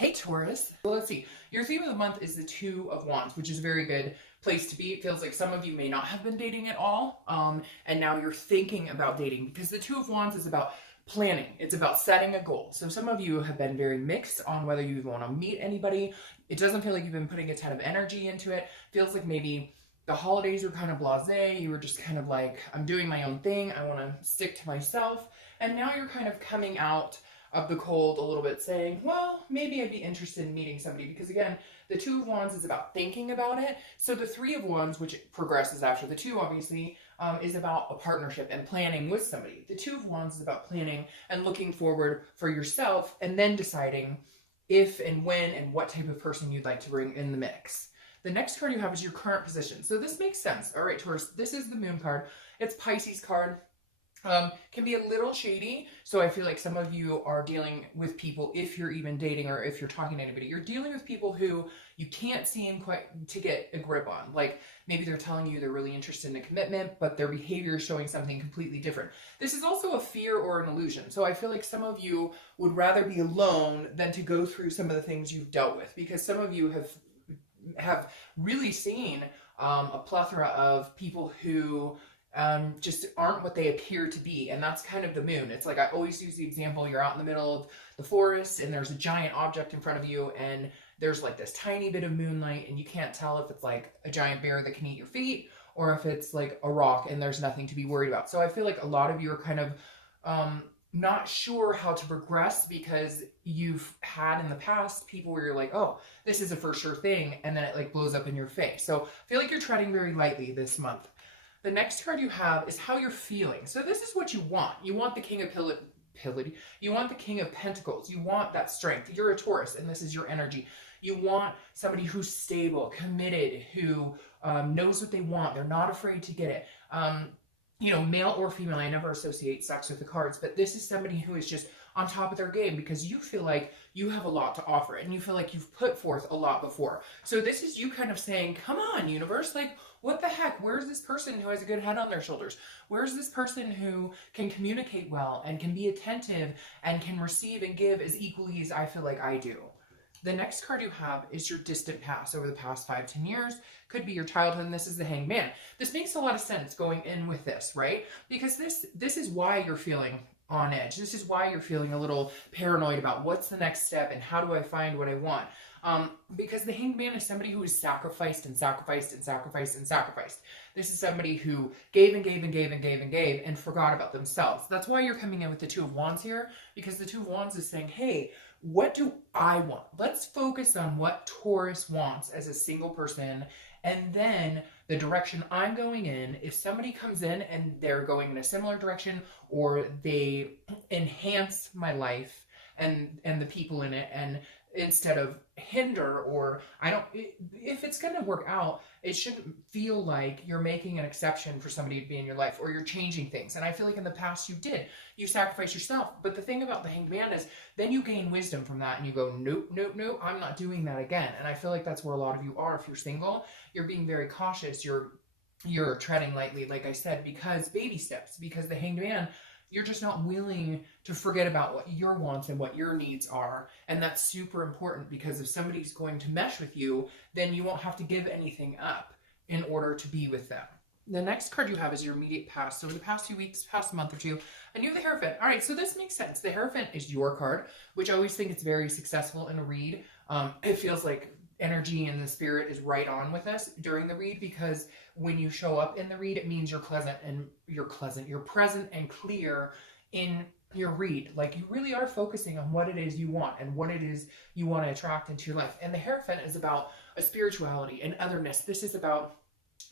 Hey Taurus. Well, let's see. Your theme of the month is the Two of Wands, which is a very good place to be. It feels like some of you may not have been dating at all, and now you're thinking about dating because the Two of Wands is about planning. It's about setting a goal. So some of you have been very mixed on whether you even want to meet anybody. It doesn't feel like you've been putting a ton of energy into it. Feels like maybe the holidays were kind of blasé. You were just kind of like, I'm doing my own thing. I want to stick to myself. And now you're kind of coming out of the cold a little bit, saying, well, maybe I'd be interested in meeting somebody, because again, the Two of Wands is about thinking about it. So the Three of Wands, which progresses after the two, obviously, is about a partnership and planning with somebody. The Two of Wands is about planning and looking forward for yourself, and then deciding if and when and what type of person you'd like to bring in the mix. The next card you have is your current position. So this makes sense. All right, Taurus, this is the Moon card. It's Pisces card. Can be a little shady. So I feel like some of you are dealing with people, if you're even dating or if you're talking to anybody, you're dealing with people who you can't seem quite to get a grip on. Like maybe they're telling you they're really interested in a commitment, but their behavior is showing something completely different. This is also a fear or an illusion. So I feel like some of you would rather be alone than to go through some of the things you've dealt with, because some of you have really seen a plethora of people who just aren't what they appear to be. And that's kind of the moon. It's like, I always use the example, you're out in the middle of the forest and there's a giant object in front of you, and there's like this tiny bit of moonlight, and you can't tell if it's like a giant bear that can eat your feet or if it's like a rock and there's nothing to be worried about. So I feel like a lot of you are kind of not sure how to progress, because you've had in the past people where you're like, oh, this is a for sure thing, and then it like blows up in your face. So I feel like you're treading very lightly this month. The next card you have is how you're feeling. So this is what you want. You want the King of You want the King of Pentacles. You want that strength. You're a Taurus, and this is your energy. You want somebody who's stable, committed, who knows what they want. They're not afraid to get it. You know, male or female, I never associate sex with the cards, but this is somebody who is just on top of their game, because you feel like you have a lot to offer and you feel like you've put forth a lot before. So this is you kind of saying, come on, universe, like, what the heck? Where's this person who has a good head on their shoulders? Where's this person who can communicate well and can be attentive and can receive and give as equally as I feel like I do? The next card you have is your distant past, over the past 5-10 years. Could be your childhood, and this is the Hanged Man. This makes a lot of sense going in with this, right? Because this is why you're feeling on edge. This is why you're feeling a little paranoid about what's the next step and how do I find what I want. Because the Hanged Man is somebody who has sacrificed and sacrificed and sacrificed and sacrificed. This is somebody who gave and gave and gave and gave and gave and forgot about themselves. That's why you're coming in with the Two of Wands here, because the Two of Wands is saying, hey, what do I want? Let's focus on what Taurus wants as a single person, and then the direction I'm going in. If somebody comes in and they're going in a similar direction, or they enhance my life and the people in it, and instead of hinder, or if it's going to work out, it shouldn't feel like you're making an exception for somebody to be in your life, or you're changing things. And I feel like in the past you sacrificed yourself. But the thing about the Hanged Man is then you gain wisdom from that and you go, nope, nope, nope, I'm not doing that again. And I feel like that's where a lot of you are. If you're single, you're being very cautious. You're treading lightly, like I said, because baby steps, because the Hanged Man, you're just not willing to forget about what your wants and what your needs are. And that's super important, because if somebody's going to mesh with you, then you won't have to give anything up in order to be with them. The next card you have is your immediate past. So in the past 2 weeks, past month or two, I knew the Hierophant. All right, so this makes sense. The Hierophant is your card, which I always think it's very successful in a read. It feels like energy and the spirit is right on with us during the read, because when you show up in the read, it means you're present and clear in your read. Like, you really are focusing on what it is you want and what it is you want to attract into your life. And the Hierophant is about a spirituality and otherness. This is about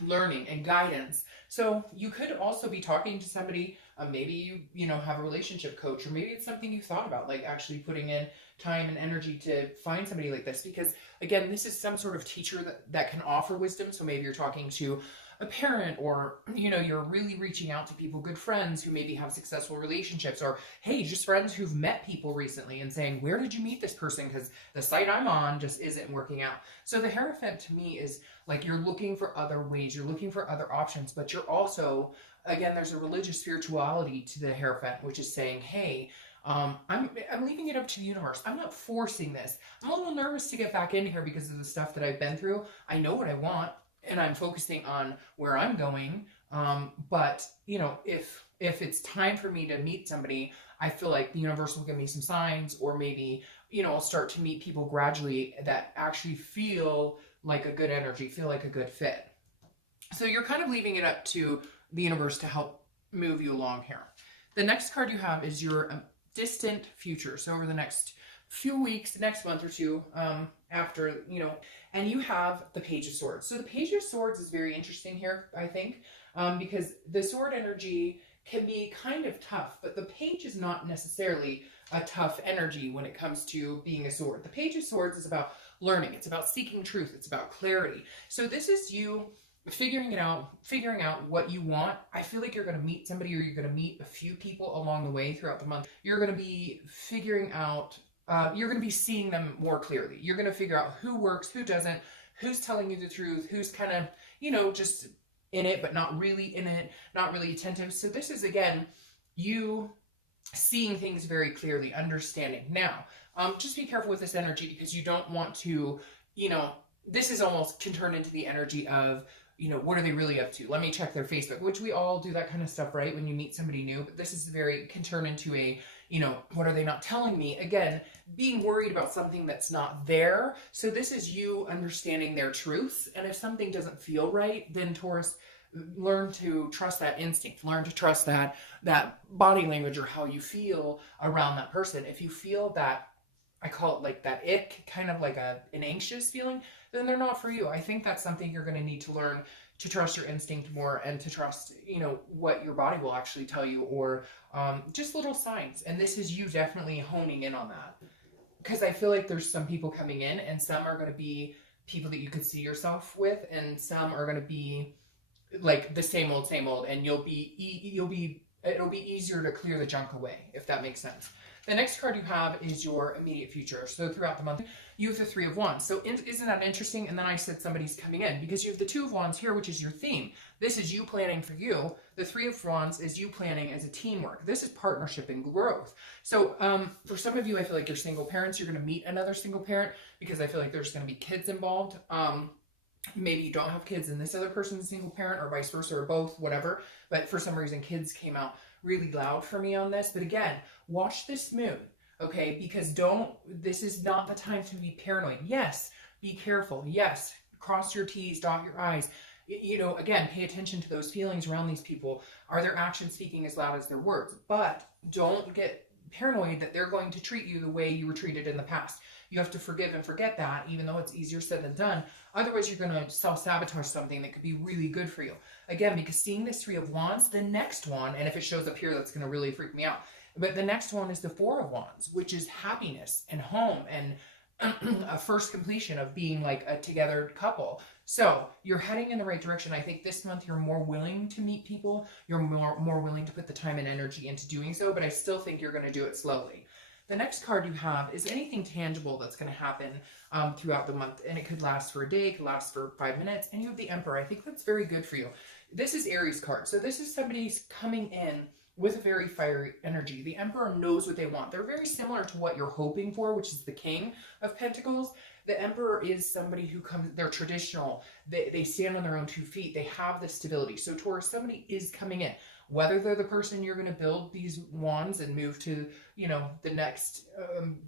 learning and guidance. So you could also be talking to somebody, maybe you have a relationship coach, or maybe it's something you thought about, like actually putting in time and energy to find somebody like this, because again, this is some sort of teacher that can offer wisdom. So maybe you're talking to a parent, or you're really reaching out to people, good friends who maybe have successful relationships, or hey, just friends who've met people recently and saying, where did you meet this person? Because the site I'm on just isn't working out. So the Hierophant to me is like, you're looking for other ways, you're looking for other options, but you're also, again, there's a religious spirituality to the Hierophant, which is saying, hey, I'm leaving it up to the universe. I'm not forcing this. I'm a little nervous to get back in here because of the stuff that I've been through. I know what I want, and I'm focusing on where I'm going. But you know, if it's time for me to meet somebody, I feel like the universe will give me some signs, or maybe, you know, I'll start to meet people gradually that actually feel like a good energy, feel like a good fit. So you're kind of leaving it up to the universe to help move you along here. The next card you have is your distant future. So over the next few weeks, next month or two, after, you know, and you have the Page of Swords. So the Page of Swords is very interesting here, I think, because the sword energy can be kind of tough, but the page is not necessarily a tough energy when it comes to being a sword. The Page of Swords is about learning. It's about seeking truth. It's about clarity. So this is you figuring out what you want. I feel like you're going to meet somebody, or you're going to meet a few people along the way throughout the month. You're going to be figuring out, you're going to be seeing them more clearly. You're going to figure out who works, who doesn't, who's telling you the truth, who's kind of, you know, just in it, but not really in it, not really attentive. So this is, again, you seeing things very clearly, understanding. Now, just be careful with this energy, because you don't want to, you know, this is almost can turn into the energy of, you know, what are they really up to? Let me check their Facebook, which we all do that kind of stuff, right? When you meet somebody new, but this is can turn into a, you know, what are they not telling me? Again, being worried about something that's not there. So this is you understanding their truths. And if something doesn't feel right, then Taurus, learn to trust that instinct, learn to trust that body language, or how you feel around that person. If you feel that, I call it like that ick, kind of like an anxious feeling, then they're not for you. I think that's something you're going to need to learn, to trust your instinct more, and to trust, you know, what your body will actually tell you, or just little signs. And this is you definitely honing in on that, because I feel like there's some people coming in, and some are going to be people that you could see yourself with, and some are going to be like the same old, and it'll be easier to clear the junk away, if that makes sense. The next card you have is your immediate future. So throughout the month, you have the Three of Wands. So isn't that interesting? And then I said somebody's coming in, because you have the Two of Wands here, which is your theme. This is you planning for you. The Three of Wands is you planning as a teamwork. This is partnership and growth. So for some of you, I feel like you're single parents. You're going to meet another single parent, because I feel like there's going to be kids involved. Maybe you don't have kids and this other person's a single parent, or vice versa, or both, whatever. But for some reason, kids came out really loud for me on this. But again, watch this moon, okay? Because this is not the time to be paranoid. Yes, be careful. Yes, cross your T's, dot your I's. You know, again, pay attention to those feelings around these people. Are their actions speaking as loud as their words? But don't get paranoid that they're going to treat you the way you were treated in the past. You have to forgive and forget that, even though it's easier said than done. Otherwise, you're going to self-sabotage something that could be really good for you. Again, because seeing this Three of Wands, the next one, and if it shows up here, that's going to really freak me out. But the next one is the Four of Wands, which is happiness and home and a first completion of being like a together couple. So you're heading in the right direction. I think this month you're more willing to meet people. You're more willing to put the time and energy into doing so, but I still think you're going to do it slowly. The next card you have is anything tangible that's going to happen throughout the month. And it could last for a day, it could last for 5 minutes. And you have the Emperor. I think that's very good for you. This is Aries card. So this is somebody's coming in with a very fiery energy. The Emperor knows what they want. They're very similar to what you're hoping for, which is the King of Pentacles. The Emperor is somebody who comes, they're traditional. They stand on their own 2 feet. They have the stability. So Taurus, somebody is coming in. Whether they're the person you're going to build these wands and move to, you know, the next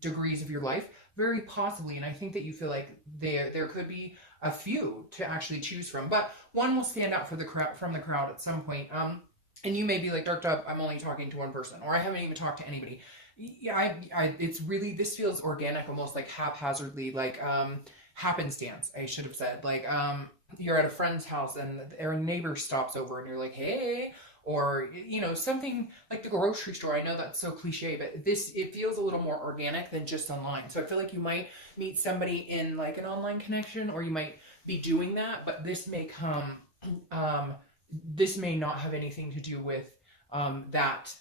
degrees of your life, very possibly. And I think that you feel like there could be a few to actually choose from, but one will stand out from the crowd at some point. And you may be like, Dark Dove, I'm only talking to one person, or I haven't even talked to anybody. Yeah, it's really, this feels organic, almost like haphazardly, like happenstance, I should have said. Like you're at a friend's house and their neighbor stops over and you're like, hey. Or, you know, something like the grocery store. I know that's so cliche, but it feels a little more organic than just online. So I feel like you might meet somebody in like an online connection, or you might be doing that, but this may come, this may not have anything to do with that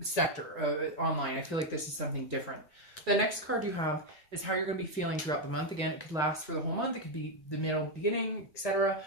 sector online. I feel like this is something different. The next card you have is how you're going to be feeling throughout the month. Again, it could last for the whole month. It could be the middle, beginning, etc.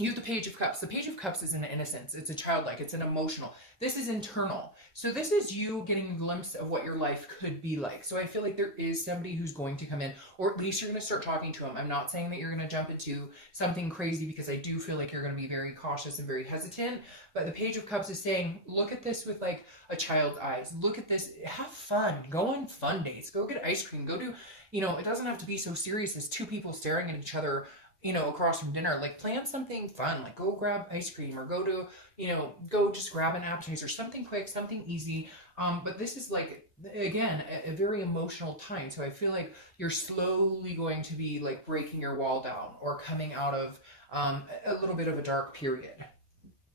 You have the Page of Cups. The Page of Cups is an innocence. It's a childlike. It's an emotional. This is internal. So this is you getting a glimpse of what your life could be like. So I feel like there is somebody who's going to come in, or at least you're going to start talking to them. I'm not saying that you're going to jump into something crazy, because I do feel like you're going to be very cautious and very hesitant. But the Page of Cups is saying, look at this with like a child's eyes. Look at this. Have fun. Go on fun dates. Go get ice cream. Go do, you know, it doesn't have to be so serious as two people staring at each other, you know, across from dinner. Like, plan something fun, like go grab ice cream, or go to, you know, go just grab an appetizer, something quick, something easy. But this is like, again, a very emotional time. So I feel like you're slowly going to be like breaking your wall down, or coming out of a little bit of a dark period.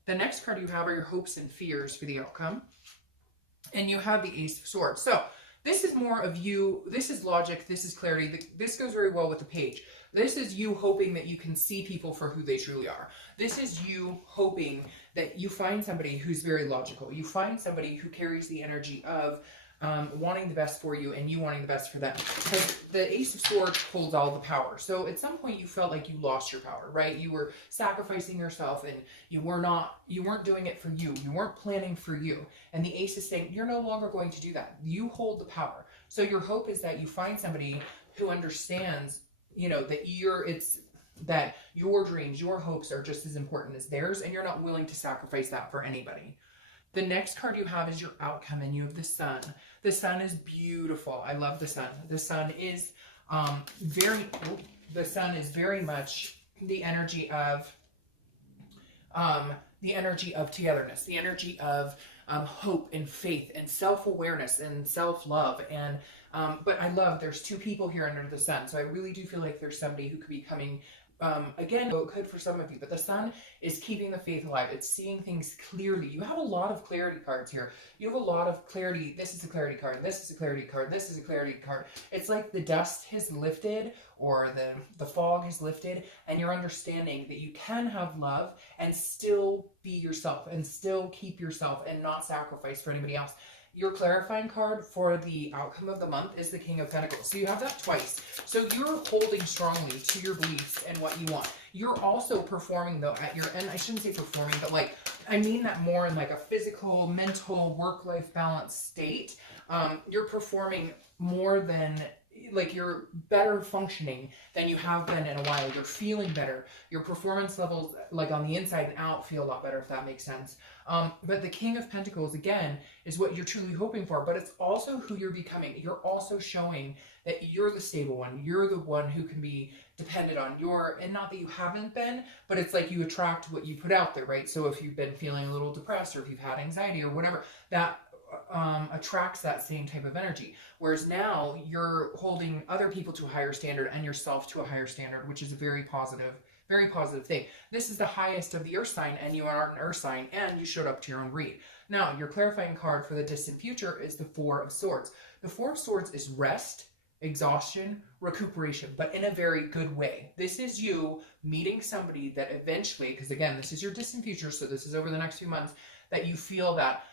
The next card you have are your hopes and fears for the outcome. And you have the Ace of Swords. So this is more of you. This is logic. This is clarity. This goes very well with the page. This is you hoping that you can see people for who they truly are. This is you hoping that you find somebody who's very logical. You find somebody who carries the energy of wanting the best for you, and you wanting the best for them. Because the Ace of Swords holds all the power. So at some point you felt like you lost your power, right? You were sacrificing yourself, and you weren't doing it for you. You weren't planning for you. And the Ace is saying, you're no longer going to do that. You hold the power. So your hope is that you find somebody who understands, you know, that that your dreams, your hopes are just as important as theirs, and you're not willing to sacrifice that for anybody. The next card you have is your outcome, and you have the Sun. The Sun is beautiful. I love the Sun. The Sun is very much the energy of togetherness, the energy of hope and faith and self-awareness and self-love. And but I love, there's two people here under the Sun. So I really do feel like there's somebody who could be coming, again, it could for some of you, but the Sun is keeping the faith alive. It's seeing things clearly. You have a lot of clarity cards here. You have a lot of clarity. This is a clarity card. This is a clarity card. This is a clarity card. It's like the dust has lifted, or the fog has lifted, and you're understanding that you can have love and still be yourself, and still keep yourself, and not sacrifice for anybody else. Your clarifying card for the outcome of the month is the King of Pentacles. So you have that twice. So you're holding strongly to your beliefs and what you want. You're also performing, though, at your end. I shouldn't say performing, but like, I mean that more in like a physical, mental, work-life balance state. You're performing more than, like, you're better functioning than you have been in a while. You're feeling better. Your performance levels, like on the inside and out, feel a lot better, if that makes sense. But the King of Pentacles, again, is what you're truly hoping for, but it's also who you're becoming. You're also showing that you're the stable one. You're the one who can be depended on. And not that you haven't been, but it's like you attract what you put out there, right? So if you've been feeling a little depressed, or if you've had anxiety or whatever, that attracts that same type of energy. Whereas now you're holding other people to a higher standard, and yourself to a higher standard, which is a very positive thing. This is the highest of the Earth sign, and you are an Earth sign, and you showed up to your own read. Now, your clarifying card for the distant future is the Four of Swords. The Four of Swords is rest, exhaustion, recuperation, but in a very good way. This is you meeting somebody that eventually, because again, this is your distant future, so this is over the next few months, that you feel that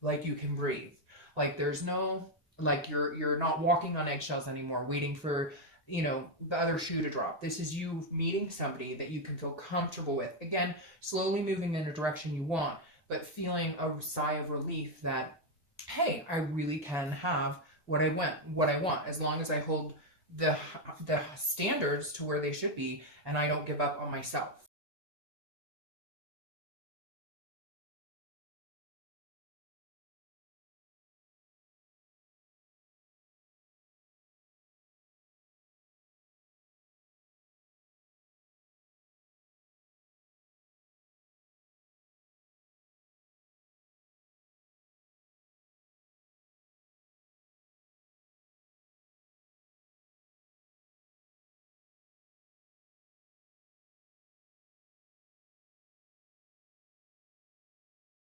like you can breathe. Like there's no, like you're not walking on eggshells anymore, waiting for, you know, the other shoe to drop. This is you meeting somebody that you can feel comfortable with. Again, slowly moving in a direction you want, but feeling a sigh of relief that, hey, I really can have what I want, as long as I hold the standards to where they should be, and I don't give up on myself.